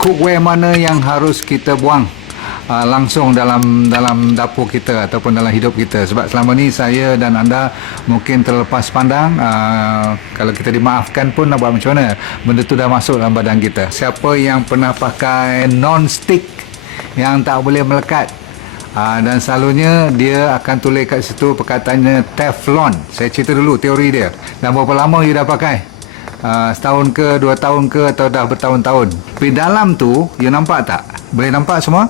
cookware mana yang harus kita buang langsung dalam dapur kita ataupun dalam hidup kita. Sebab selama ni saya dan anda mungkin terlepas pandang, kalau kita dimaafkan pun nak buat macam mana, benda tu dah masuk dalam badan kita. Siapa yang pernah pakai non-stick yang tak boleh melekat, dan selalunya dia akan tulis kat situ perkataannya Teflon. Saya cerita dulu teori dia. Dan berapa lama you dah pakai? Setahun ke, 2 tahun ke, atau dah bertahun-tahun? Di dalam tu you nampak tak? Boleh nampak semua?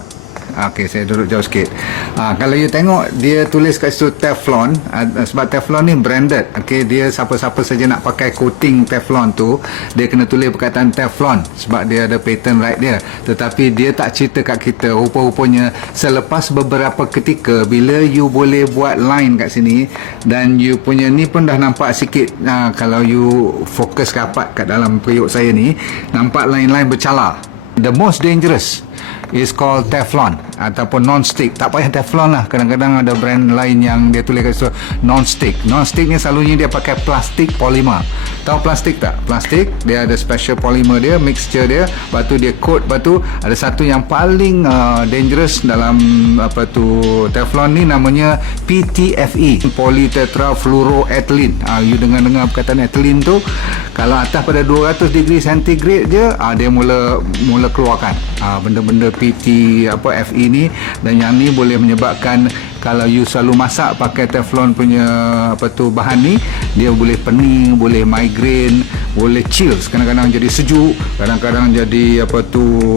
Okey, saya duduk jauh sikit. Kalau you tengok dia tulis kat situ Teflon, sebab Teflon ni branded. Okey, dia siapa-siapa saja nak pakai coating Teflon tu, dia kena tulis perkataan Teflon sebab dia ada patent right dia. Tetapi dia tak cerita kat kita, rupa-rupanya selepas beberapa ketika bila you boleh buat line kat sini, dan you punya ni pun dah nampak sikit, kalau you fokus rapat kat dalam periuk saya ni, nampak line-line bercala. The most dangerous is called Teflon ataupun non-stick. Tak payah Teflon lah, kadang-kadang ada brand lain yang dia tulis kat situ non-stick. Non-stick ni selalunya dia pakai plastik polimer. Tahu plastik tak? Plastik dia ada special polymer dia, mixture dia, lepas tu dia coat. Lepas tu ada satu yang paling dangerous dalam Teflon ni, namanya PTFE, polytetrafluoroethylene. You dengar perkataan ethylene tu, kalau atas pada 200 degree centigrade je, dia mula keluarkan benda-benda FE ni. Dan yang ni boleh menyebabkan, kalau you selalu masak pakai Teflon punya bahan ni, dia boleh pening, boleh migraine, boleh chills, kadang-kadang jadi sejuk, kadang-kadang jadi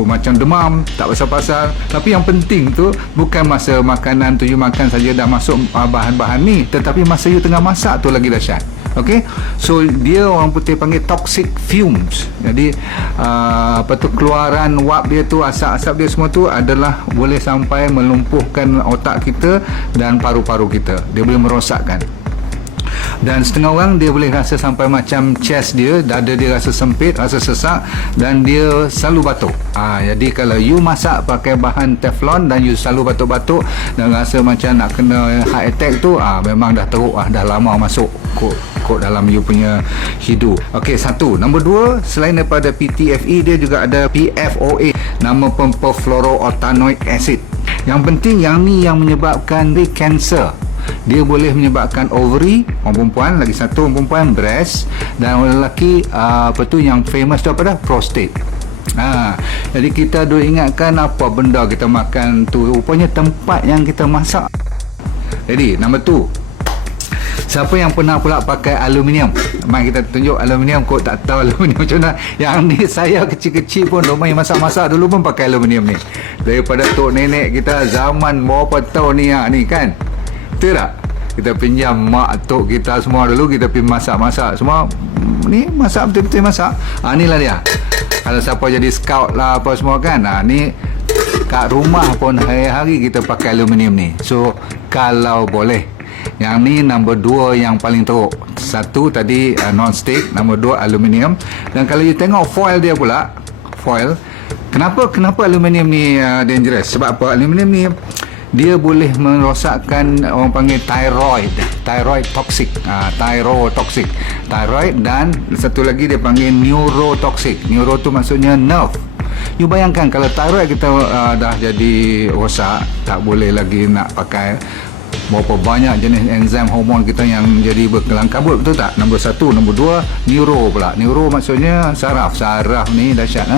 macam demam, tak pasal-pasal. Tapi yang penting tu bukan masa makanan tu you makan saja dah masuk bahan-bahan ni, tetapi masa you tengah masak tu lagi dahsyat. Okay, so dia orang putih panggil toxic fumes. Jadi keluaran wap dia tu, asap-asap dia semua tu adalah boleh sampai melumpuhkan otak kita dan paru-paru kita. Dia boleh merosakkan. Dan setengah orang dia boleh rasa sampai macam chest dia, dada dia rasa sempit, rasa sesak, dan dia selalu batuk. Jadi kalau you masak pakai bahan Teflon dan you selalu batuk-batuk dan rasa macam nak kena heart attack tu, memang dah teruk, dah lama masuk kod dalam you punya hidu. Okey, satu. Nombor 2, selain daripada PTFE, dia juga ada PFOA, nama pun perfluoroaltanoic acid. Yang penting yang ni yang menyebabkan kanser. Dia boleh menyebabkan ovary orang perempuan, lagi satu orang perempuan breast, dan orang lelaki yang famous tu apa dah? Prostate. Jadi kita duk ingatkan apa benda kita makan tu, rupanya tempat yang kita masak. Jadi nombor 2, siapa yang pernah pula pakai aluminium? Mai kita tunjuk aluminium, kau tak tahu aluminium macam mana. Yang ni saya kecil-kecil pun duk main masak-masak dulu pun pakai aluminium ni. Daripada tok nenek kita zaman berapa tahun ni kan. Betul tak? Kita pinjam mak tok kita semua dulu, kita pergi masak-masak semua. Ni masak betul-betul masak. Inilah dia. Kalau siapa jadi scout lah apa semua kan, ni kat rumah pun hari-hari kita pakai aluminium ni. So kalau boleh, yang ni nombor 2 yang paling teruk. Satu tadi non-stick, nombor 2 aluminium. Dan kalau you tengok foil dia pula, foil, kenapa aluminium ni dangerous? Sebab apa? Aluminium ni dia boleh merosakkan, orang panggil thyroid toxic, thyrotoxic, thyroid. Dan satu lagi dia panggil neurotoxic. Neuro tu maksudnya nerve. You bayangkan kalau thyroid kita dah jadi rosak, tak boleh lagi nak pakai, berapa banyak jenis enzim hormon kita yang jadi berkelang kabut, betul tak? Nombor 1. Nombor 2, neuro pula. Neuro maksudnya saraf ni dahsyat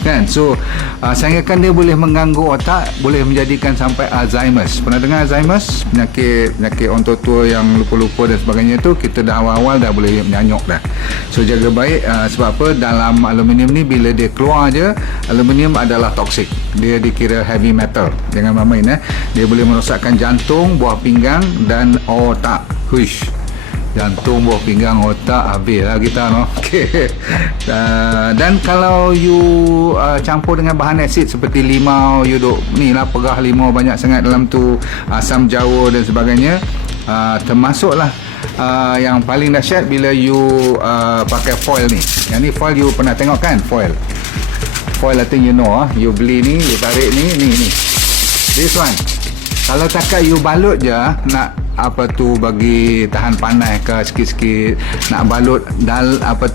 kan. So sehinggakan dia boleh mengganggu otak, boleh menjadikan sampai Alzheimer's. Pernah dengar Alzheimer's? Penyakit orang tua yang lupa-lupa dan sebagainya tu, kita dah awal-awal dah boleh menyanyuk dah. So jaga baik, sebab apa? Dalam aluminium ni, bila dia keluar je, aluminium adalah toxic. Dia dikira heavy metal. Jangan main-main Dia boleh merosakkan jantung, buah pinggang dan otak. Huish. Jantung, buah pinggang, otak, habis lah kita Okay. Dan kalau you campur dengan bahan asid seperti limau, you duk ni lah perah limau banyak sangat dalam tu, asam jawa dan sebagainya, termasuklah yang paling dahsyat bila you pakai foil ni. Yang ni foil, you pernah tengok kan foil? Foil, I think you know, you beli ni, you tarik ni. This one, kalau takat you balut je nak bagi tahan panas ke sikit-sikit. Nak balut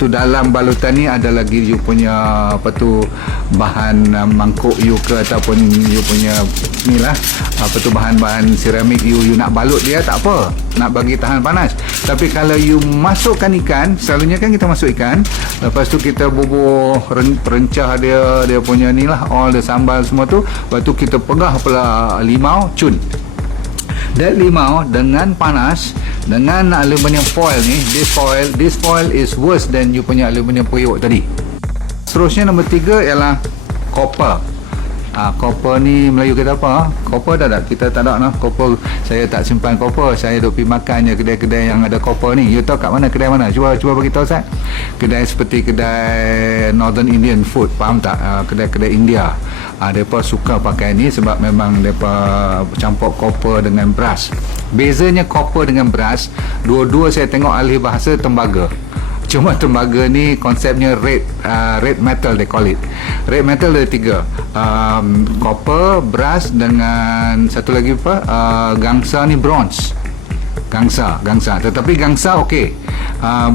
dalam balutan ni ada lagi you punya bahan mangkuk you ke, ataupun you punya ni lah bahan-bahan seramik you nak balut dia, tak apa, nak bagi tahan panas. Tapi kalau you masukkan ikan, selalunya kan kita masuk ikan, lepas tu kita bubur perencah dia punya ni lah, all the sambal semua tu, lepas tu kita pegah pula limau, cun. Dan limau dengan panas, dengan aluminium foil ni, this foil is worse than you punya aluminium periuk tadi. Seterusnya nombor 3 ialah copper. Copper ni Melayu kata apa? Copper tak? Kita tak ada lah copper. Saya tak simpan copper. Saya duk pergi makan je kedai-kedai yang ada copper ni. You tahu kat mana kedai mana? Cuba bagi tahu Ustaz. Kedai seperti kedai Northern Indian food, faham tak? Kedai-kedai India. Mereka suka pakai ni sebab memang mereka campur copper dengan brass. Bezanya copper dengan brass, dua-dua saya tengok ahli bahasa tembaga. Cuma tembaga ni konsepnya red metal, they call it. Red metal ada 3, copper, brass dengan satu lagi gangsa ni bronze. Gangsa. Tetapi gangsa okey,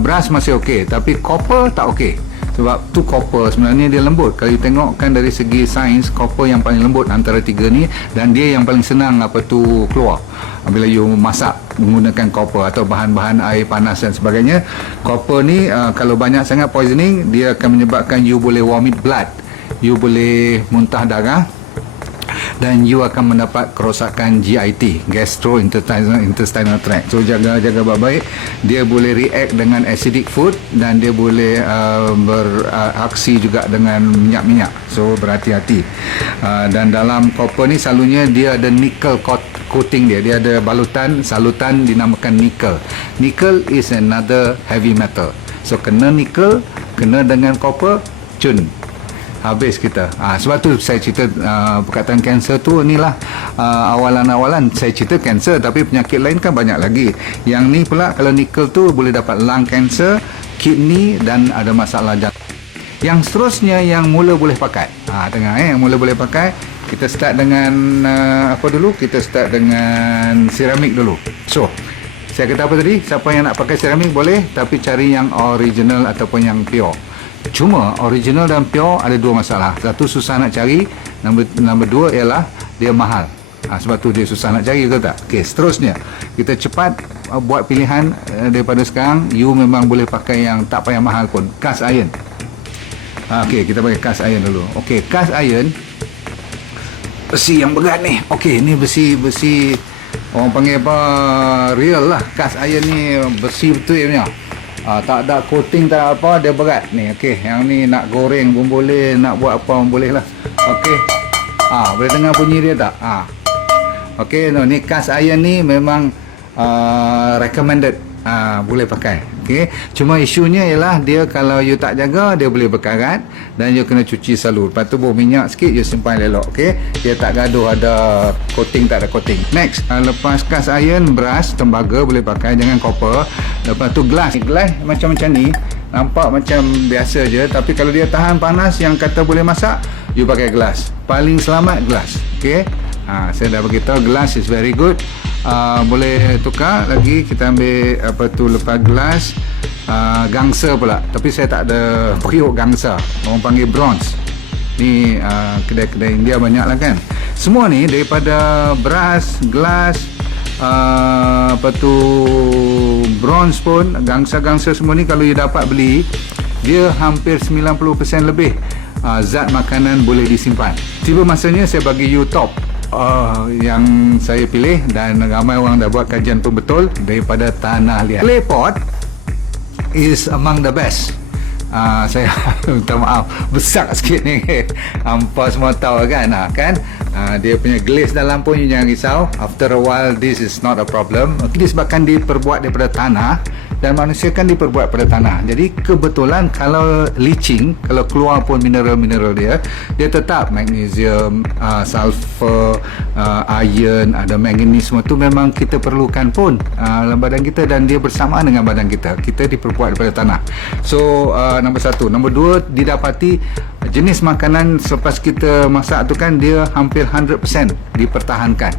brass masih okey, tapi copper tak okey. Sebab tu copper sebenarnya dia lembut. Kalau you tengokkan dari segi sains, copper yang paling lembut antara 3 ni, dan dia yang paling senang keluar bila you masak menggunakan copper atau bahan-bahan air panas dan sebagainya. Copper ni kalau banyak sangat poisoning, dia akan menyebabkan you boleh vomit blood, you boleh muntah darah, dan you akan mendapat kerosakan GIT, gastrointestinal tract. So jaga baik-baik. Dia boleh react dengan acidic food, dan dia boleh beraksi juga dengan minyak-minyak. So berhati-hati. Dan dalam copper ni selalunya dia ada nickel coating dia ada salutan dinamakan nickel. Nickel is another heavy metal. So kena nickel, kena dengan copper, cun, habis kita. Sebab tu saya cerita perkataan kanser tu inilah awalan-awalan saya cerita kanser, tapi penyakit lain kan banyak lagi. Yang ni pula kalau nikel tu boleh dapat lung cancer, kidney, dan ada masalah jantung. Yang seterusnya yang mula boleh pakai, yang mula boleh pakai, kita start dengan dulu? Kita start dengan seramik dulu. So saya kata apa tadi, siapa yang nak pakai seramik boleh, tapi cari yang original ataupun yang pure. Cuma original dan pure ada 2 masalah. Satu, susah nak cari. Nombor 2 ialah dia mahal. Sebab tu dia susah nak cari, betul tak? Okey, seterusnya kita cepat buat pilihan daripada sekarang. You memang boleh pakai yang tak payah mahal pun, cast iron. Okey, kita pakai cast iron dulu. Okey, cast iron besi yang berat ni. Okey, ni besi orang panggil real lah. Cast iron ni besi betul punya. Tak ada coating, tak apa, dia berat ni. Okey, yang ni nak goreng pun boleh, nak buat apa pun boleh lah. Okey, boleh dengar bunyi dia tak? Okey, ni cast iron ni memang recommended, boleh pakai. Okey, cuma isunya ialah dia kalau you tak jaga, dia boleh berkarat, dan you kena cuci selalu. Lepas tu bau minyak sikit, you simpan elok. Okey, dia tak gaduh ada coating, tak ada coating. Next, lepas cast iron, brass, tembaga boleh pakai, jangan copper. Lepas tu glass macam ni, nampak macam biasa je, tapi kalau dia tahan panas yang kata boleh masak, you pakai glass. Paling selamat glass. Okey, saya dah beritahu glass is very good. Boleh tukar lagi, kita ambil lepas glass, gangsa pula, tapi saya tak ada periuk gangsa, orang panggil bronze ni. Kedai-kedai India banyak lah kan. Semua ni daripada brass, glass, bronze pun, gangsa-gangsa semua ni kalau you dapat beli, dia hampir 90% lebih zat makanan boleh disimpan. Tiba masanya saya bagi you top yang saya pilih, dan ramai orang dah buat kajian pun betul, daripada tanah liat. Clay pot is among the best. Saya minta maaf besar sikit ni, hampa semua tahu kan. Dia punya glaze dalam pun you jangan risau, after a while this is not a problem. Disebabkan diperbuat daripada tanah, dan manusia kan diperbuat pada tanah. Jadi kebetulan kalau leaching, kalau keluar pun mineral-mineral dia tetap magnesium, sulfur, iron, ada manganese, semua tu memang kita perlukan pun dalam badan kita, dan dia bersamaan dengan badan kita. Kita diperbuat daripada tanah. So nombor 1. Nombor 2, didapati jenis makanan selepas kita masak tu kan dia hampir 100% dipertahankan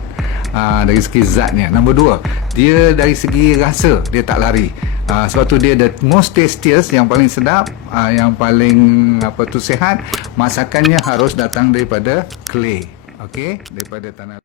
dari segi zatnya. Nombor dua, dia dari segi rasa dia tak lari. Sebab tu dia the most tastiest, yang paling sedap, yang paling sihat. Masakannya harus datang daripada clay, okey, daripada tanah